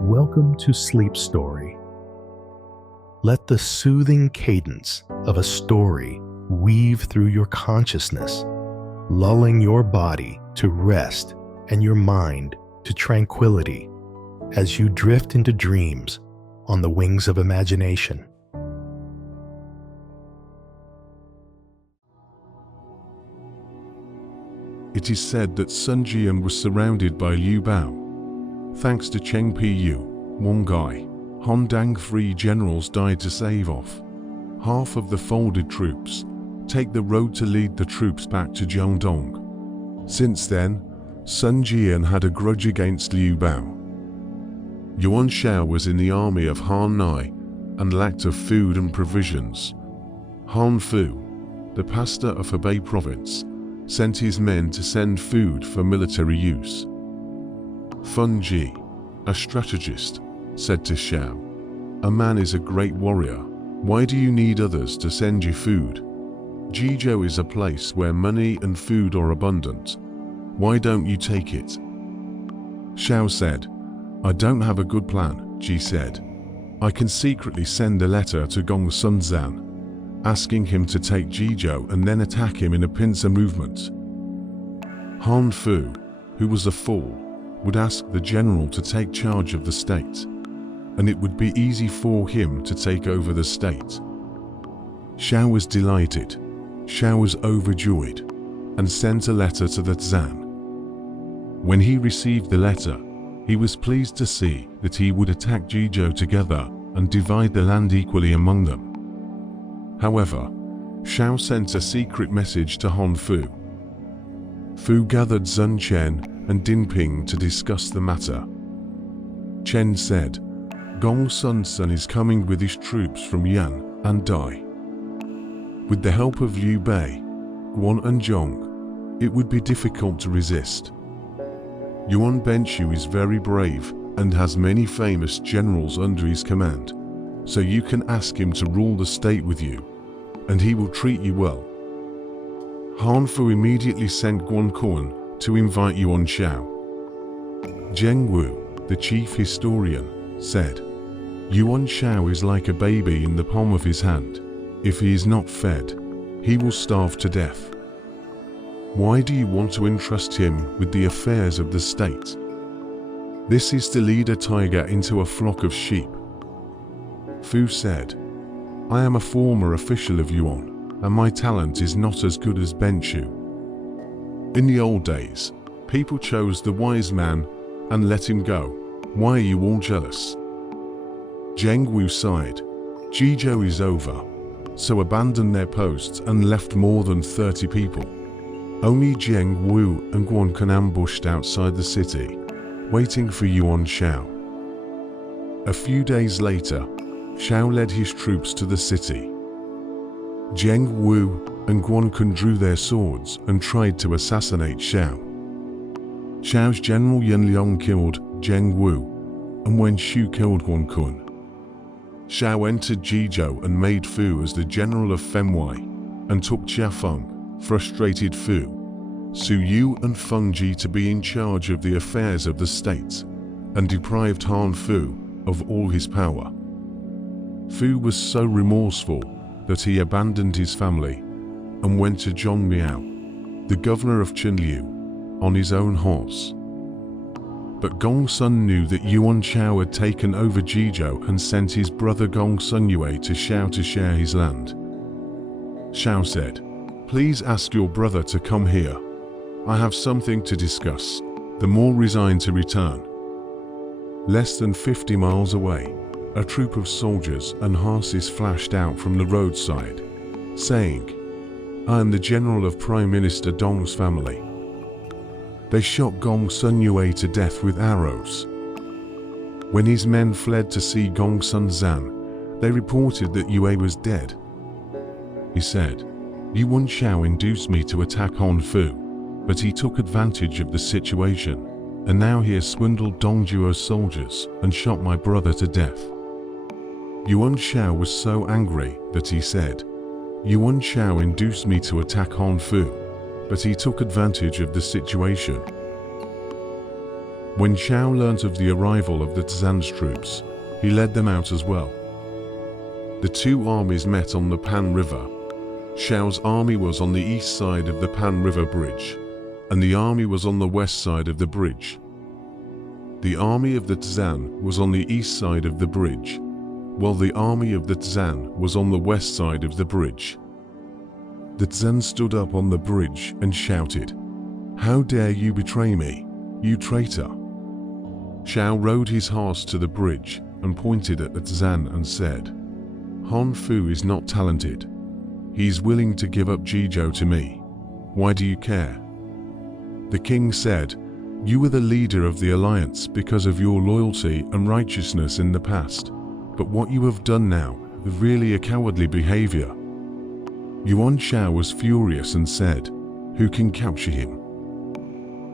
Welcome to Sleep Story. Let the soothing cadence of a story weave through your consciousness, lulling your body to rest and your mind to tranquility as you drift into dreams on the wings of imagination. It is said that Sun Jian was surrounded by Liu Biao. Thanks to Cheng Piyu, Wang Gai, Han Dang, 3 generals died to save off half of the folded troops, take the road to lead the troops back to Jiangdong. Since then, Sun Jian had a grudge against Liu Biao. Yuan Shao was in the army of Han Nai and lacked of food and provisions. Han Fu, the pastor of Hebei province, sent his men to send food for military use. Feng Ji, a strategist, said to Shao, "A man is a great warrior. Why do you need others to send you food? Jizhou is a place where money and food are abundant. Why don't you take it?" Shao said, "I don't have a good plan," Ji said. "I can secretly send a letter to Gongsun-relaxing, asking him to take Jizhou and then attack him in a pincer movement." Han Fu, who was a fool, would ask the general to take charge of the state, and it would be easy for him to take over the state. Shao was delighted. Shao was overjoyed and sent a letter to the Zan. When he received the letter, he was pleased to see that he would attack Jizhou together and divide the land equally among them. However, Shao sent a secret message to Han Fu. Fu gathered Sun Chen and Din Ping to discuss the matter. Chen said, "Gongsun is coming with his troops from Yan and Dai. With the help of Liu Bei, Guan and Zhong, it would be difficult to resist. Yuan Benshu is very brave and has many famous generals under his command, so you can ask him to rule the state with you, and he will treat you well." Han Fu immediately sent Guan Kuan to invite Yuan Shao. Zheng Wu, the chief historian, said, "Yuan Shao is like a baby in the palm of his hand. If he is not fed, he will starve to death. Why do you want to entrust him with the affairs of the state? This is to lead a tiger into a flock of sheep." Fu said, "I am a former official of Yuan, and my talent is not as good as Benshu. In the old days, people chose the wise man and let him go. Why are you all jealous?" Zheng Wu sighed. "Jizhou is over, so abandoned their posts and left more than 30 people. Only Zheng Wu and Guan Kun ambushed outside the city, waiting for Yuan Shao. A few days later, Shao led his troops to the city. Zheng Wu and Guan Kun drew their swords and tried to assassinate Shao. Shao's general Yan Liang killed Zheng Wu, and Wen Shu killed Guan Kun. Shao entered Jizhou and made Fu as the general of Fenwai, and took Jiafeng, frustrated Fu, Su Yu and Feng Ji to be in charge of the affairs of the state, and deprived Han Fu of all his power. Fu was so remorseful that he abandoned his family and went to Zhong Miao, the governor of Qinliu, on his own horse. But Gongsun knew that Yuan Shao had taken over Jizhou and sent his brother Gongsun Yue to Shao to share his land. Shao said, "Please ask your brother to come here. I have something to discuss." The Moor resigned to return. Less than 50 miles away, a troop of soldiers and horses flashed out from the roadside, saying, "I am the general of Prime Minister Dong's family." They shot Gongsun Yue to death with arrows. When his men fled to see Gongsun Zan, they reported that Yue was dead. He said, "Yuan Shao induced me to attack Han Fu, but he took advantage of the situation, and now he has swindled Dongjuo's soldiers and shot my brother to death." Yuan Shao was so angry that he said, "Yuan Shao induced me to attack Han Fu, but he took advantage of the situation." When Shao learnt of the arrival of the Zhan's troops, he led them out as well. The two armies met on the Pan River. Shao's army was on the east side of the Pan River Bridge, and the army was on the west side of the bridge. The army of the Zhan was on the east side of the bridge, while the army of the Zhan was on the west side of the bridge. The Zhan stood up on the bridge and shouted, "How dare you betray me, you traitor!" Shao rode his horse to the bridge and pointed at the Zhan and said, "Han Fu is not talented. He is willing to give up Jizhou to me. Why do you care?" The king said, "You were the leader of the alliance because of your loyalty and righteousness in the past, but what you have done now is really a cowardly behavior." Yuan Shao was furious and said, "Who can capture him?"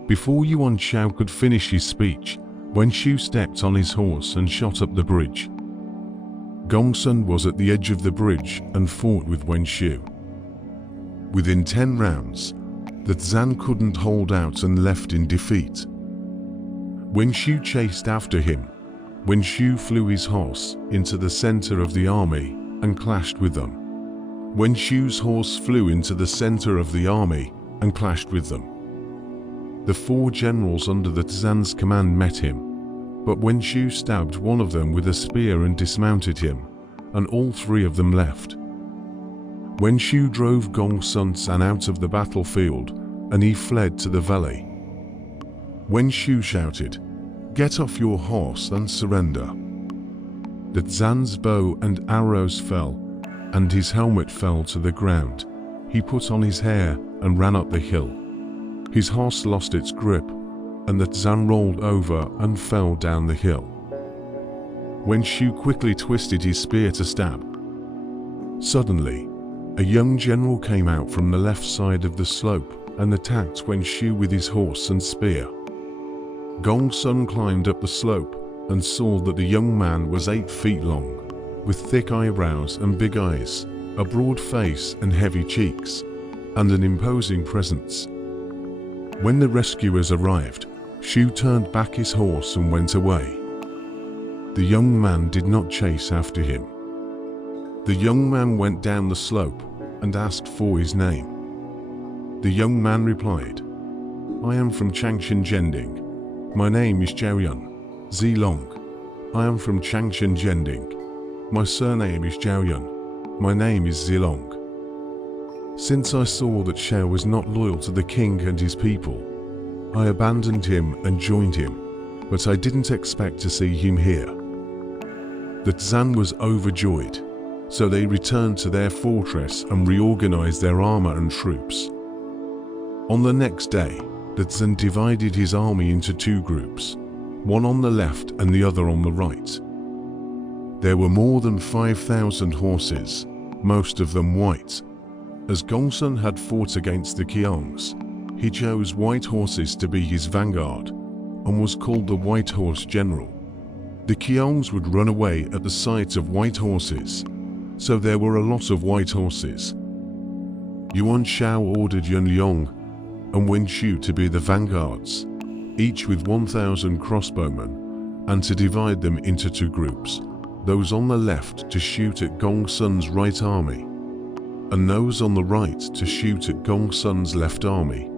Before Yuan Shao could finish his speech, Wen Shu stepped on his horse and shot up the bridge. Gongsun was at the edge of the bridge and fought with Wen Shu. Within 10 rounds, the Zhan couldn't hold out and left in defeat. Wen Shu chased after him. Wen Shu flew his horse into the center of the army and clashed with them. Wen Shu's horse flew into the center of the army and clashed with them. The 4 generals under the Zhan's command met him, but Wen Shu stabbed one of them with a spear and dismounted him, and all 3 of them left. Wen Shu drove Gongsun out of the battlefield, and he fled to the valley. Wen Shu shouted, "Get off your horse and surrender." The Zhan's bow and arrows fell, and his helmet fell to the ground. He put on his hair and ran up the hill. His horse lost its grip, and the Zhan rolled over and fell down the hill. Wen Shu quickly twisted his spear to stab. Suddenly, a young general came out from the left side of the slope and attacked Wen Shu with his horse and spear. Gongsun climbed up the slope and saw that the young man was 8 feet long, with thick eyebrows and big eyes, a broad face and heavy cheeks, and an imposing presence. When the rescuers arrived, Shu turned back his horse and went away. The young man did not chase after him. The young man went down the slope and asked for his name. The young man replied, "I am from Changshan Jending. My name is Zhaoyun Zilong. I am from Changshan Jending. My surname is Zhaoyun. My name is Zilong." Since I saw that Shao was not loyal to the king and his people, I abandoned him and joined him, but I didn't expect to see him here. The Zhan was overjoyed, so they returned to their fortress and reorganized their armor and troops. On the next day, the Zhan divided his army into 2 groups, one on the left and the other on the right. There were more than 5,000 horses, most of them white. As Gongsun had fought against the Qiangs, he chose white horses to be his vanguard, and was called the White Horse General. The Qiangs would run away at the sight of white horses, so there were a lot of white horses. Yuan Shao ordered Yun Liang and Wen Shu to be the vanguards, each with 1,000 crossbowmen, and to divide them into 2 groups, those on the left to shoot at Gongsun's right army, and those on the right to shoot at Gongsun's left army.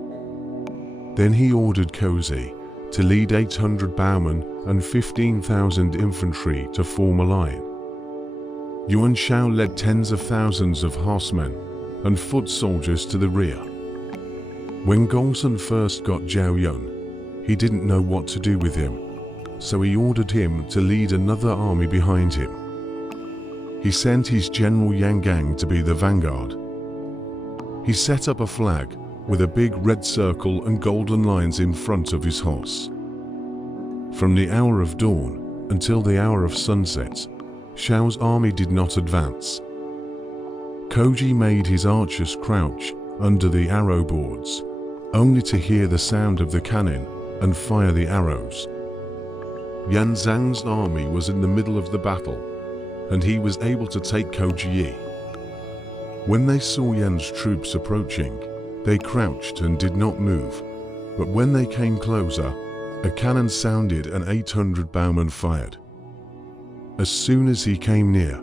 Then he ordered Kozi to lead 800 bowmen and 15,000 infantry to form a line. Yuan Shao led tens of thousands of horsemen and foot soldiers to the rear. When Gongsun first got Zhaoyun, he didn't know what to do with him, so he ordered him to lead another army behind him. He sent his general Yang Gang to be the vanguard. He set up a flag with a big red circle and golden lines in front of his horse. From the hour of dawn until the hour of sunset, Shao's army did not advance. Koji made his archers crouch under the arrow boards, only to hear the sound of the cannon and fire the arrows. Yan Zhang's army was in the middle of the battle, and he was able to take Koji. When they saw Yan's troops approaching, they crouched and did not move, but when they came closer, A cannon sounded and 800 bowmen fired. As soon as he came near,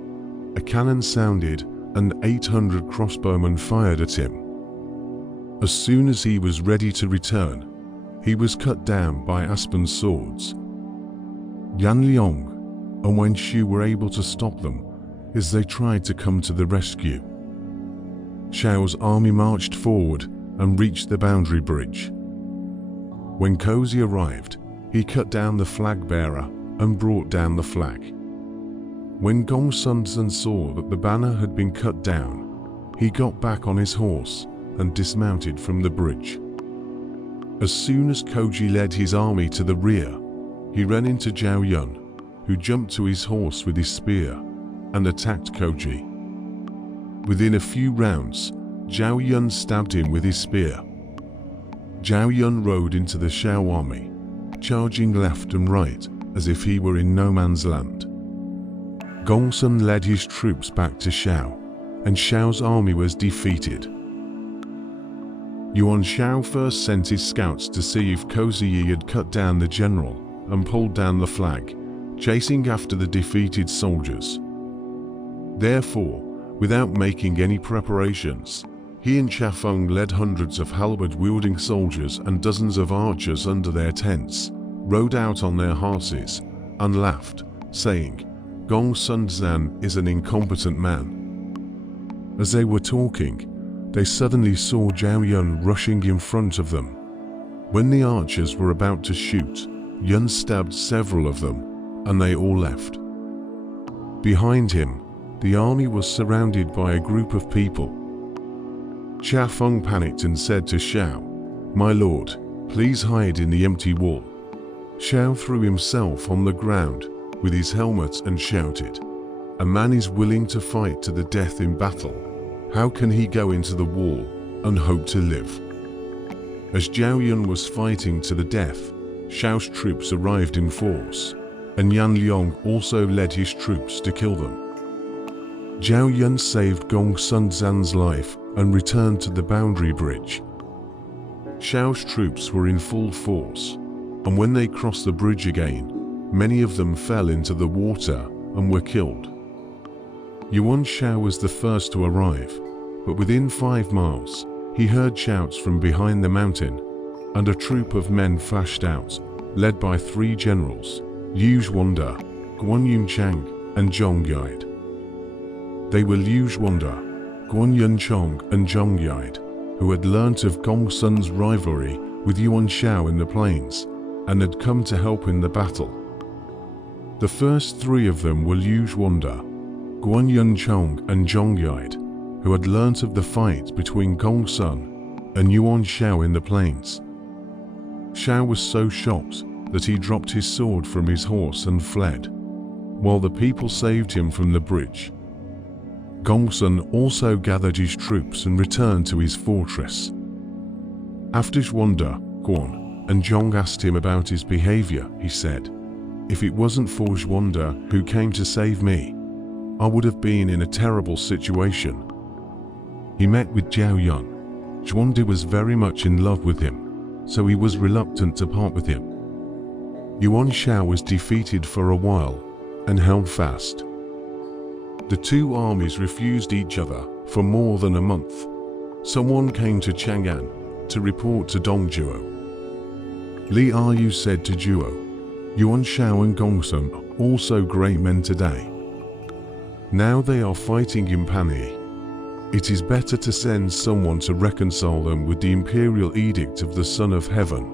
a cannon sounded and 800 crossbowmen fired at him. As soon as he was ready to return, he was cut down by aspen swords. Yan Liang and Yuan Shao were able to stop them as they tried to come to the rescue. Shao's army marched forward and reached the boundary bridge. When Cozy arrived, he cut down the flag bearer and brought down the flag. When Gongsun saw that the banner had been cut down, he got back on his horse and dismounted from the bridge. As soon as Koji led his army to the rear, he ran into Zhao Yun, who jumped to his horse with his spear and attacked Koji. Within a few rounds, Zhao Yun stabbed him with his spear. Zhao Yun rode into the Shao army, charging left and right as if he were in no man's land. Gongsun led his troops back to Shao, and Shao's army was defeated. Yuan Shao first sent his scouts to see if Cozy had cut down the general and pulled down the flag, chasing after the defeated soldiers. Therefore, without making any preparations, he and Chafeng led hundreds of halberd-wielding soldiers and dozens of archers under their tents, rode out on their horses, and laughed, saying, "Gongsun is an incompetent man." As they were talking, they suddenly saw Zhao Yun rushing in front of them. When the archers were about to shoot, Yun stabbed several of them, and they all left. Behind him, the army was surrounded by a group of people. Chafeng panicked and said to Shao, "My lord, please hide in the empty wall." Shao threw himself on the ground with his helmet and shouted, "A man is willing to fight to the death in battle. How can he go into the wall and hope to live?" As Zhao Yun was fighting to the death, Shao's troops arrived in force, and Yan Liang also led his troops to kill them. Zhao Yun saved Gongsun-zan's life and returned to the boundary bridge. Shao's troops were in full force, and when they crossed the bridge again, many of them fell into the water and were killed. Yuan Shao was the first to arrive, but within 5 miles, he heard shouts from behind the mountain, and a troop of men flashed out, led by 3 generals, Liu Wanda, Guan Yunchang, and Zhong Yide. They were Liu Wanda, Guan Yunchang, and Zhong Yide, who had learnt of Gongsun's rivalry with Yuan Shao in the plains, and had come to help in the battle. The first 3 of them were Liu Wanda, Guan Yunchang, and Zhong Yide, who had learnt of the fight between Gongsun and Yuan Shao in the plains. Shao was so shocked that he dropped his sword from his horse and fled, while the people saved him from the bridge. Gongsun also gathered his troops and returned to his fortress. After Wanda, Guan, and Zhong asked him about his behavior, he said, "If it wasn't for Wanda who came to save me, I would have been in a terrible situation." He met with Zhao Yun. Wanda was very much in love with him, so he was reluctant to part with him. Yuan Shao was defeated for a while and held fast. The 2 armies refused each other for more than a month. Someone came to Chang'an to report to Dong Zhuo. Li Yu said to Zhuo, "Yuan Shao and Gongsun are also great men today. Now they are fighting in Panyi. It is better to send someone to reconcile them with the imperial edict of the Son of Heaven.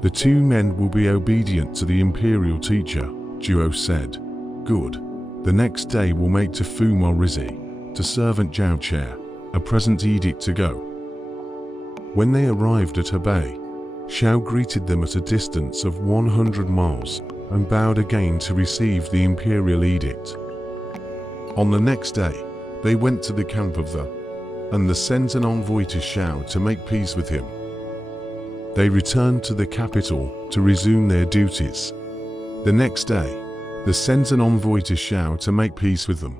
The 2 men will be obedient to the imperial teacher," Zhuo said. "Good. The next day we'll make to Fu Morizi, to servant Zhao Chair, a present edict to go." When they arrived at Hebei, Shao greeted them at a distance of 100 miles and bowed again to receive the imperial edict. On the next day, they went to the camp of and sent an envoy to Shao to make peace with him. They returned to the capital to resume their duties. The next day, they sent an envoy to Shao to make peace with them.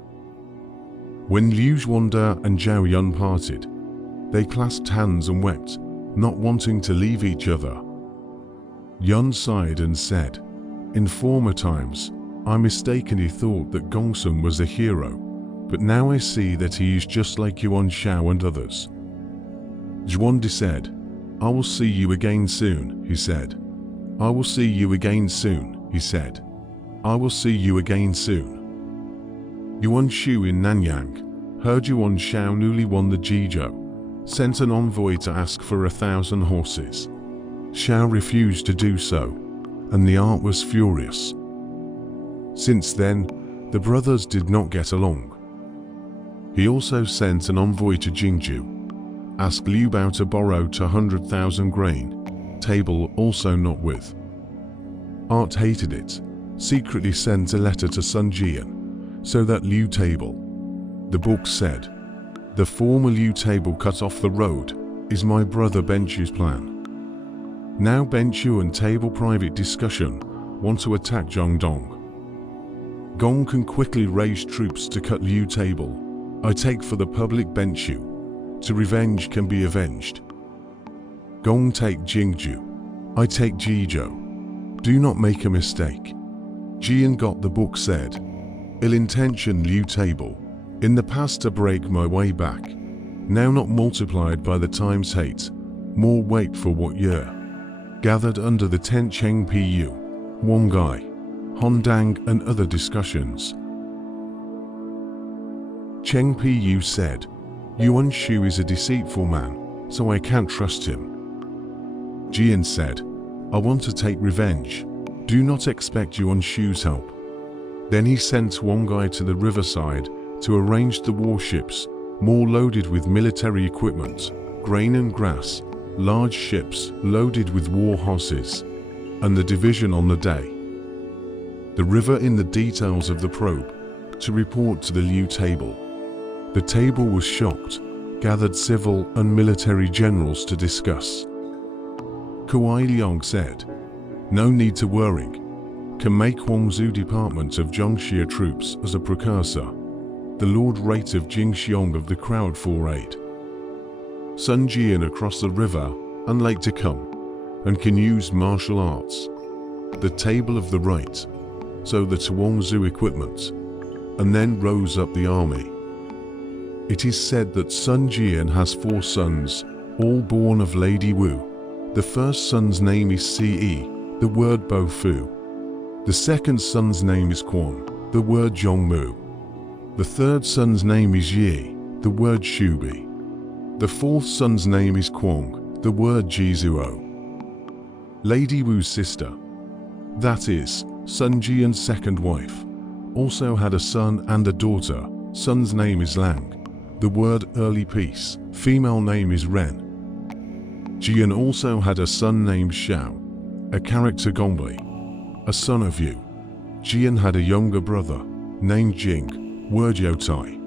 When Liu Wanda and Zhao Yun parted, they clasped hands and wept, not wanting to leave each other. Yuan sighed and said, "In former times, I mistakenly thought that Gongsun was a hero, but now I see that he is just like Yuan Shao and others." Zhuan said, "I will see you again soon," he said. "I will see you again soon," he said. "I will see you again soon." Yuan Shu in Nanyang heard Yuan Shao newly won the Jizhou, sent an envoy to ask for 1,000 horses. Shao refused to do so, and the art was furious. Since then, the brothers did not get along. He also sent an envoy to Jingju, asked Liu Biao to borrow 200,000 grain, table also not with. Art hated it, secretly sent a letter to Sun Jian, so that Liu table. The book said, "The former Liu table cut off the road is my brother Benchu's plan." Now Benchu and table private discussion want to attack Zhongdong. Gong can quickly raise troops to cut Liu table. I take for the public Benchu. To revenge can be avenged. Gong take Jingju. I take Jizhou. Do not make a mistake. Jian got the book said, "Ill-intention Liu table. In the past to break my way back. Now not multiplied by the times hate. More wait for what year." Gathered under the tent Cheng Pu, Wang Gai, Hondang and other discussions. Cheng Pu said, "Yuan Shu is a deceitful man, so I can't trust him." Jian said, "I want to take revenge. Do not expect Yuan Shu's help." Then he sent Wang Gai to the riverside to arrange the warships, more loaded with military equipment, grain and grass, large ships loaded with war horses, and the division on the day. The river in the details of the probe, to report to the Liu table. The table was shocked, gathered civil and military generals to discuss. Kuai Liang said, "No need to worry. Can make Huangzhou department of Zhongxia troops as a precursor. The Lord Rate of Jingxiong of the crowd for aid. Sun Jian across the river and lake to come, and can use martial arts. The table of the right, so the Huangzhou equipment, and then rose up the army. It is said that Sun Jian has 4 sons, all born of Lady Wu. The first son's name is Ce, the word Bo Fu. The second son's name is Quan, the word Zhongmu. The third son's name is Yi, the word Shubi. The fourth son's name is Kuang, the word Jizuo. Lady Wu's sister, that is, Sun Jian's second wife, also had a son and a daughter. Son's name is Lang, the word early peace, female name is Ren. Jian also had a son named Shao, a character Gongli, a son of Yu. Jian had a younger brother, named Jing, word Youtai.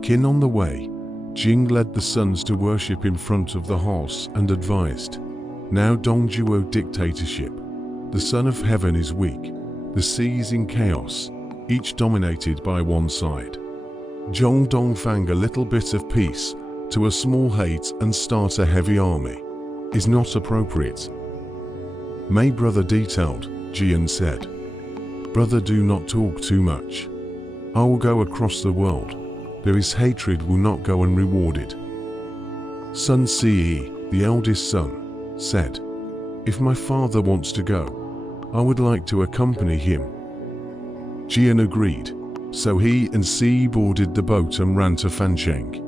Kin on the way, Jing led the sons to worship in front of the horse and advised, "Now Dongjuo dictatorship. The Son of Heaven is weak, the sea is in chaos, each dominated by one side. Zhong Dongfang a little bit of peace to a small hate and start a heavy army is not appropriate." "May brother detailed," Jian said. "Brother do not talk too much. I will go across the world. There is hatred will not go unrewarded." Sun Ce, the eldest son, said, "If my father wants to go, I would like to accompany him." Jian agreed, so he and Ce boarded the boat and ran to Fancheng.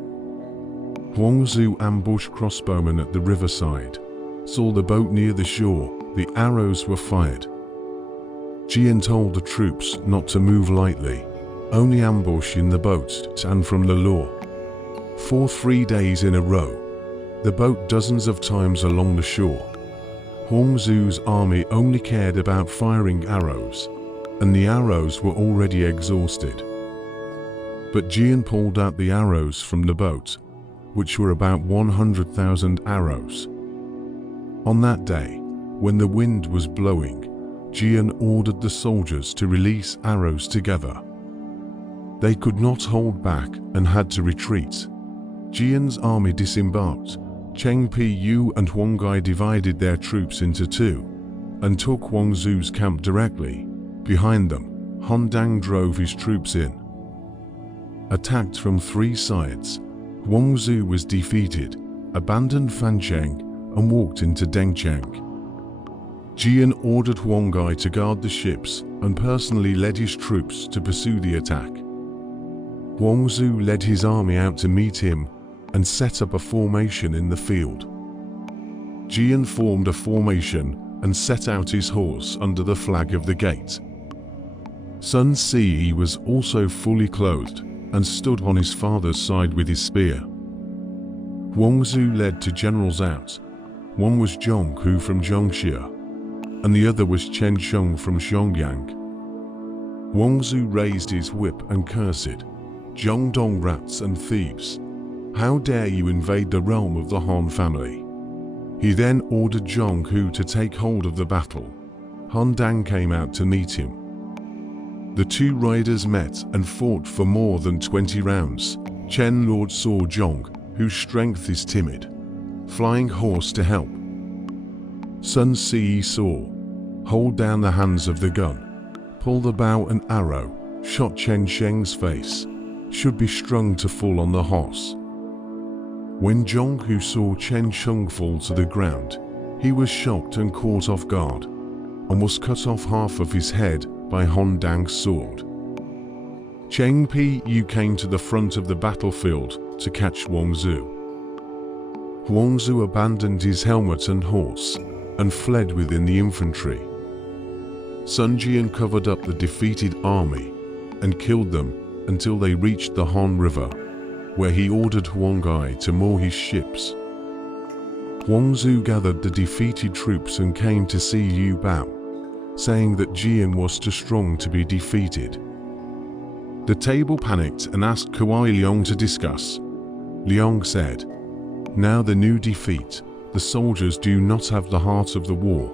Huangzhou ambushed crossbowmen at the riverside, saw the boat near the shore, the arrows were fired. Jian told the troops not to move lightly, only ambush in the boat and from the law. For 3 days in a row, the boat dozens of times along the shore. Huangzhou's army only cared about firing arrows, and the arrows were already exhausted. But Jian pulled out the arrows from the boat, which were about 100,000 arrows. On that day, when the wind was blowing, Jian ordered the soldiers to release arrows together. They could not hold back and had to retreat. Jian's army disembarked. Cheng Pu and Huang Gai divided their troops into 2, and took Guangzhou's camp directly. Behind them, Han Dang drove his troops in. Attacked from three sides, Guangzhou was defeated, abandoned Fancheng, and walked into Dengcheng. Jian ordered Huanggai to guard the ships and personally led his troops to pursue the attack. Guangzhou led his army out to meet him and set up a formation in the field. Jian formed a formation and set out his horse under the flag of the gate. Sun Ce was also fully clothed and stood on his father's side with his spear. Guangzhou led two generals out. One was Zhong Hu from Zhongxia, and the other was Chen Sheng from Xiangyang. Guangzhou raised his whip and cursed, "Zhongdong rats and thieves! How dare you invade the realm of the Han family?" He then ordered Zhong Hu to take hold of the battle. Han Dang came out to meet him. The two riders met and fought for more than 20 rounds. Chen Lord saw Zhong, whose strength is timid, flying horse to help. Sun Ce saw, hold down the hands of the gun, pull the bow and arrow, shot Chen Sheng's face, should be strung to fall on the horse. When Zhong Hu saw Chen Sheng fall to the ground, he was shocked and caught off guard, and was cut off half of his head by Han Dang's sword. Cheng Pu came to the front of the battlefield to catch Guangzhou. Guangzhou abandoned his helmet and horse, and fled within the infantry. Sun Jian covered up the defeated army, and killed them until they reached the Han River, where he ordered Huanggai to moor his ships. Guangzhou gathered the defeated troops and came to see Liu Biao, saying that Jian was too strong to be defeated. The table panicked and asked Kuai Liang to discuss. Liang said, "Now the new defeat, the soldiers do not have the heart of the war,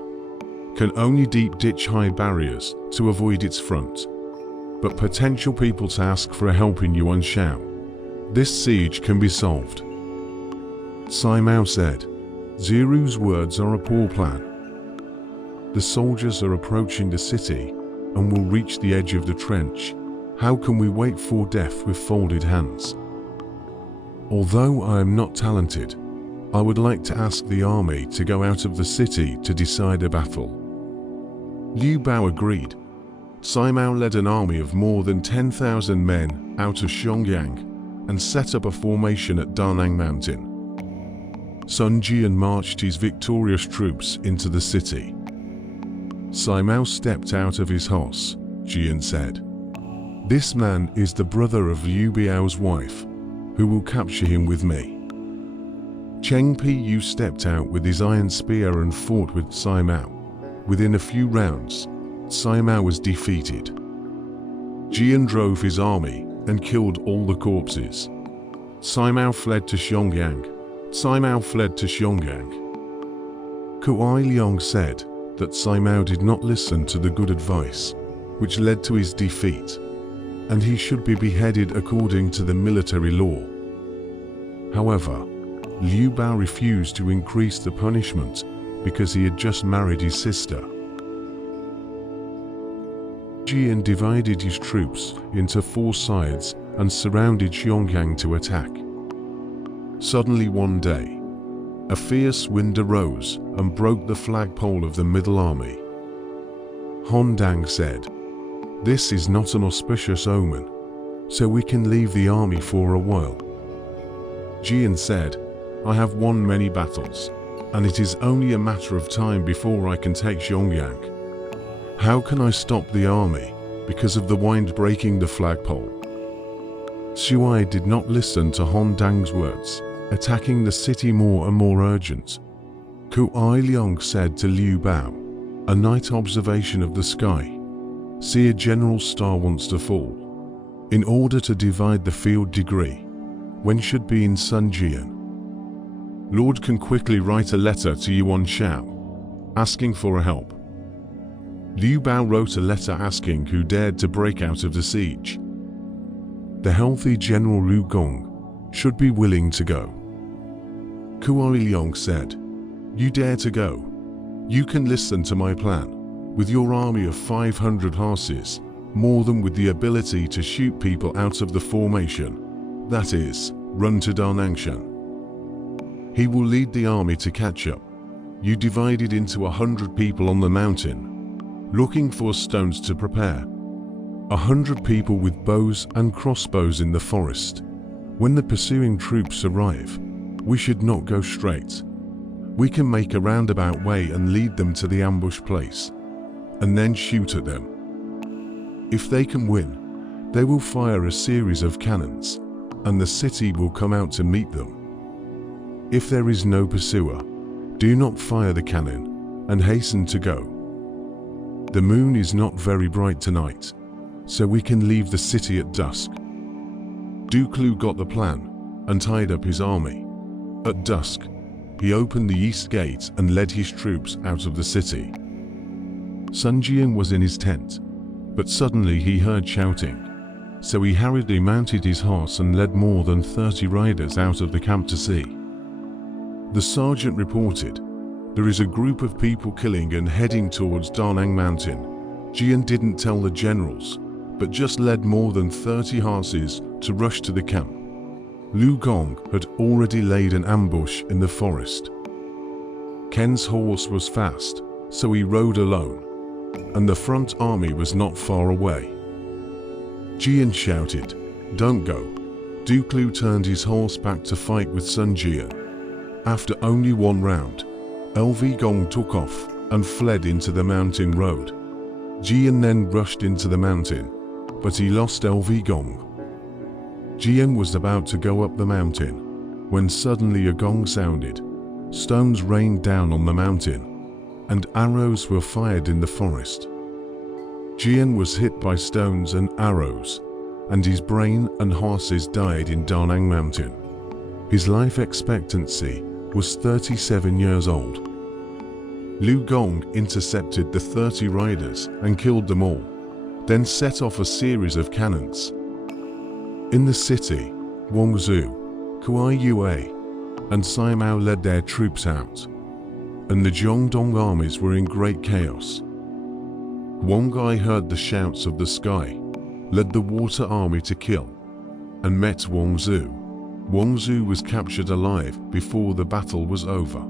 can only deep ditch high barriers to avoid its front, but potential people to ask for help in Yuan Shao. This siege can be solved." Sai Mao said, "Ziru's words are a poor plan. The soldiers are approaching the city and will reach the edge of the trench. How can we wait for death with folded hands? Although I am not talented, I would like to ask the army to go out of the city to decide a battle." Liu Biao agreed. Sai Mao led an army of more than 10,000 men out of Xiangyang and set up a formation at Danang Mountain. Sun Jian marched his victorious troops into the city. Sai Mao stepped out of his horse. Jian said, "This man is the brother of Liu Biao's wife, who will capture him with me." Cheng Pu stepped out with his iron spear and fought with Sai Mao. Within a few rounds, Sai Mao was defeated. Jian drove his army and killed all the corpses. Sai Mao fled to Xiangyang. Kuai Liang said that Sai Mao did not listen to the good advice, which led to his defeat, and he should be beheaded according to the military law. However, Liu Biao refused to increase the punishment because he had just married his sister. Jian divided his troops into 4 sides and surrounded Xiangyang to attack. Suddenly one day, a fierce wind arose and broke the flagpole of the middle army. Han Dang said, "This is not an auspicious omen, so we can leave the army for a while." Jian said, "I have won many battles, and it is only a matter of time before I can take Xiangyang. How can I stop the army because of the wind breaking the flagpole?" Shuai did not listen to Han Dang's words, attacking the city more and more urgent. Kuai Liang said to Liu Biao, "A night observation of the sky. See, a general star wants to fall. In order to divide the field degree, when should be in Sun Jian. Lord can quickly write a letter to Yuan Shao, asking for help." Liu Biao wrote a letter asking who dared to break out of the siege. The healthy General Lu Gong should be willing to go. Kuai Liang said, "You dare to go? You can listen to my plan. With your army of 500 horses, more than with the ability to shoot people out of the formation, that is, run to Danangshan. He will lead the army to catch up. You divided into 100 people on the mountain, looking for stones to prepare. 100 people with bows and crossbows in the forest. When the pursuing troops arrive, we should not go straight. We can make a roundabout way and lead them to the ambush place, and then shoot at them. If they can win, they will fire a series of cannons, and the city will come out to meet them. If there is no pursuer, do not fire the cannon, and hasten to go. The moon is not very bright tonight, so we can leave the city at dusk. Duklu got the plan, and tied up his army. At dusk, he opened the east gate and led his troops out of the city. Sun Jian was in his tent, but suddenly he heard shouting, so he hurriedly mounted his horse and led more than 30 riders out of the camp to see. The sergeant reported, "There is a group of people killing and heading towards Danang Mountain." Jian didn't tell the generals, but just led more than 30 horses to rush to the camp. Luo Guanzhong had already laid an ambush in the forest. Ken's horse was fast, so he rode alone, and the front army was not far away. Jian shouted, "Don't go." Duklu turned his horse back to fight with Sun Jian. After only one round, Luo Guanzhong took off and fled into the mountain road. Jian then rushed into the mountain, but he lost Luo Guanzhong. Jian was about to go up the mountain, when suddenly a gong sounded. Stones rained down on the mountain, and arrows were fired in the forest. Jian was hit by stones and arrows, and his brain and horses died in Danang Mountain. His life expectancy was 37 years old. Luo Guanzhong intercepted the 30 riders and killed them all, then set off a series of cannons. In the city, Wang Zhu, Kuai Yue, and Sai Mao led their troops out, and the Zhongdong armies were in great chaos. Wang Gai heard the shouts of the sky, led the water army to kill, and met Wang Zhu. Wang Zhu was captured alive before the battle was over.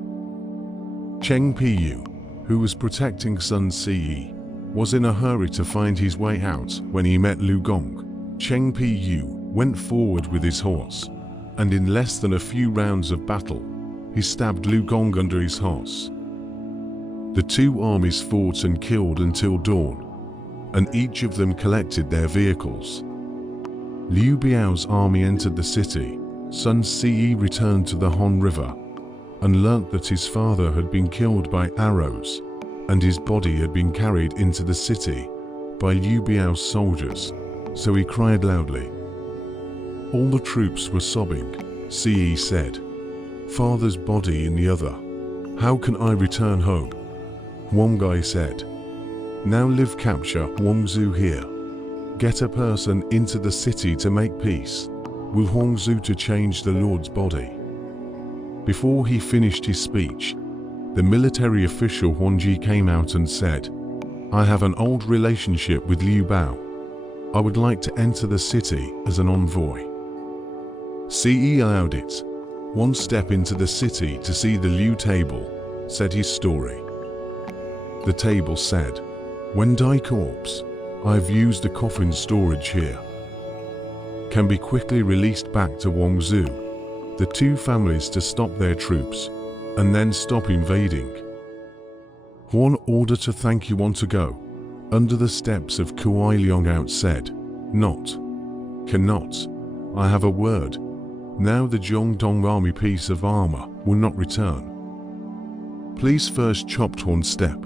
Cheng Piyu, who was protecting Sun Ce, was in a hurry to find his way out when he met Luo Guanzhong. Cheng Piyu went forward with his horse, and in less than a few rounds of battle, he stabbed Luo Guanzhong under his horse. The two armies fought and killed until dawn, and each of them collected their vehicles. Liu Biao's army entered the city. Sun Ce returned to the Han River, and learnt that his father had been killed by arrows, and his body had been carried into the city by Liu Biao's soldiers, so he cried loudly. All the troops were sobbing. Ce said, "Father's body in the other. How can I return home?" Wang Gai said, "Now live capture Wang Zhu here. Get a person into the city to make peace. Will Wang Zhu to change the Lord's body." Before he finished his speech, the military official Huan Ji came out and said, "I have an old relationship with Liu Biao. I would like to enter the city as an envoy." Ce allowed it. One step into the city to see the Liu table, said his story. The table said, "When die corpse, I've used the coffin storage here. Can be quickly released back to Wang Zhu, the two families to stop their troops, and then stop invading." Huan ordered to thank you want to go. Under the steps of Kuai Liang out said, "Not. Cannot. I have a word. Now the Zhongdong army piece of armor will not return. Please first chop one step,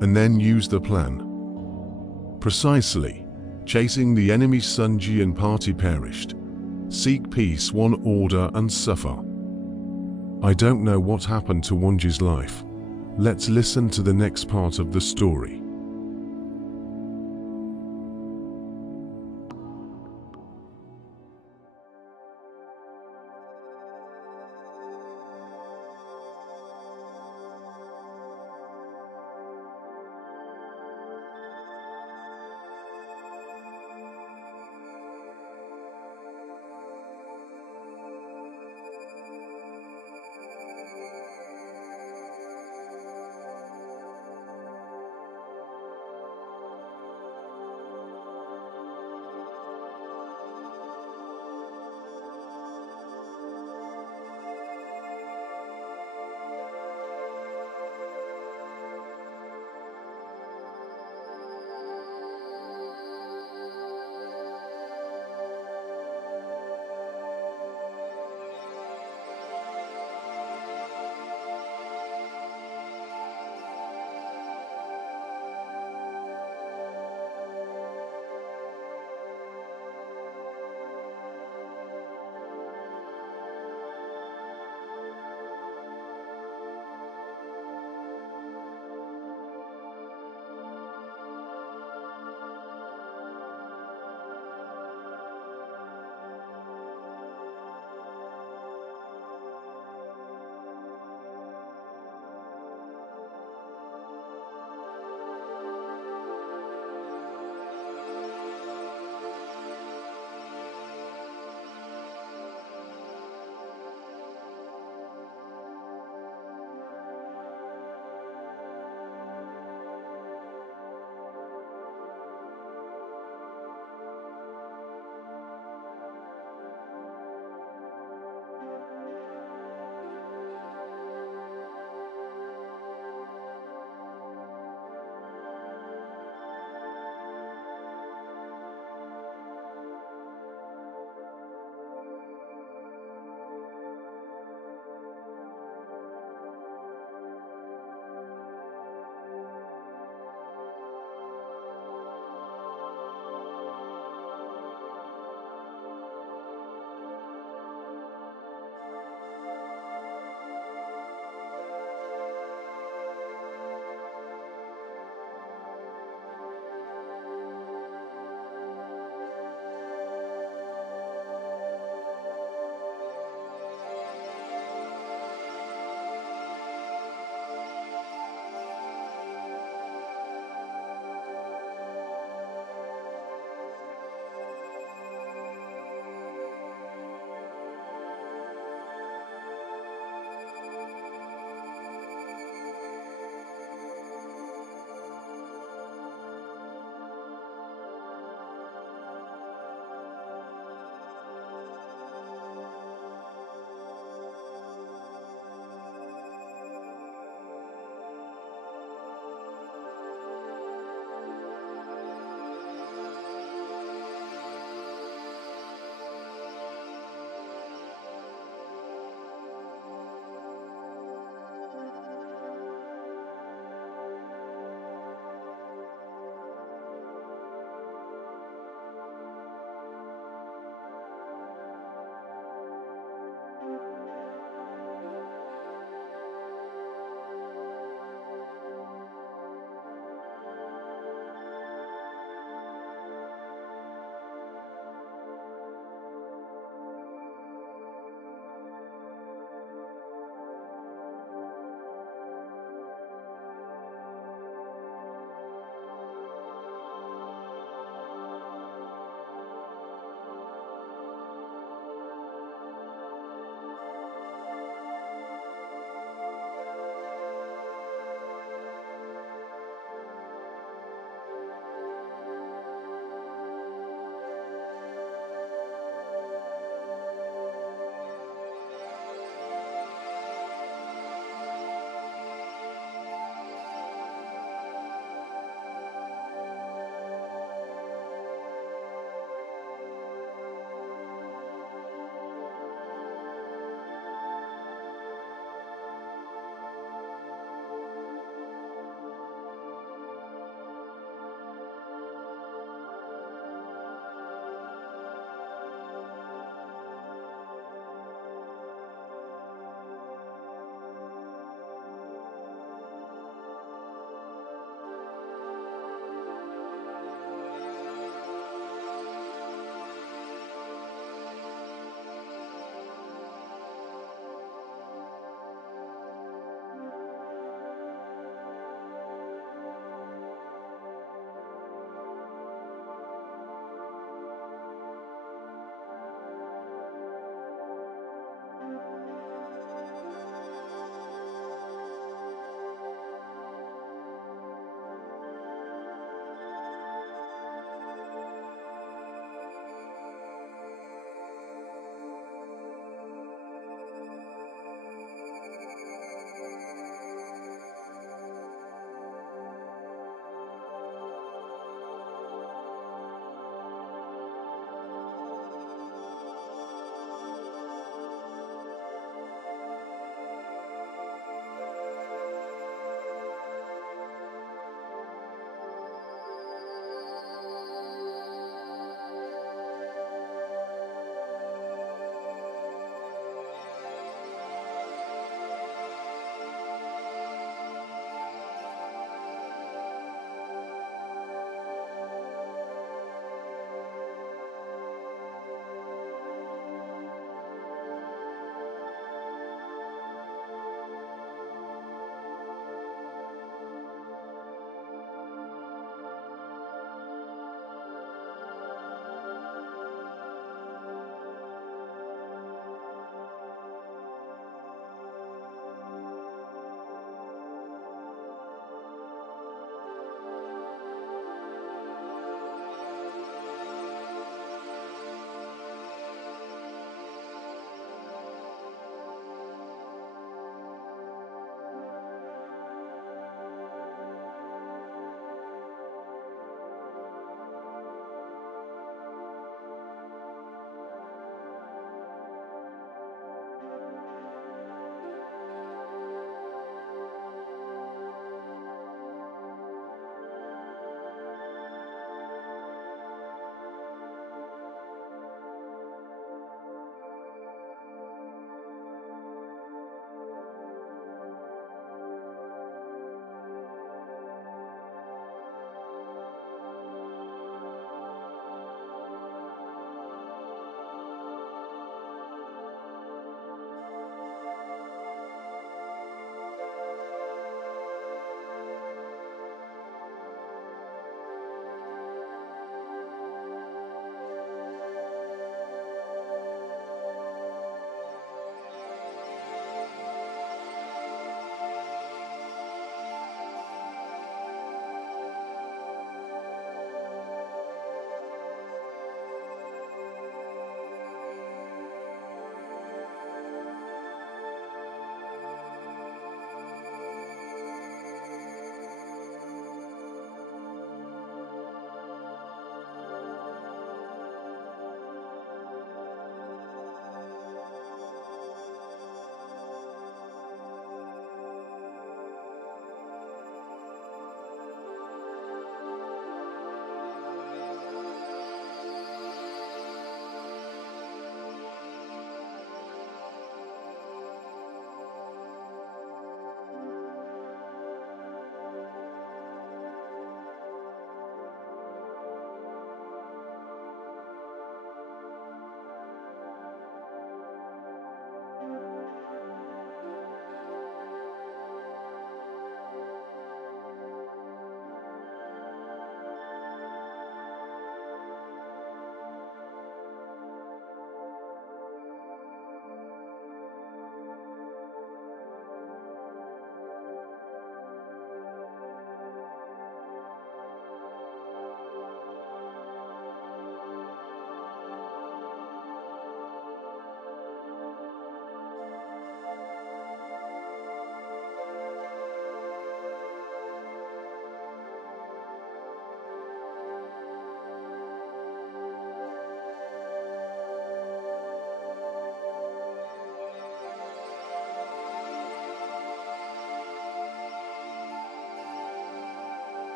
and then use the plan." Precisely. Chasing the enemy Sun Jian party perished. Seek peace, one order, and suffer. I don't know what happened to Wanji's life. Let's listen to the next part of the story.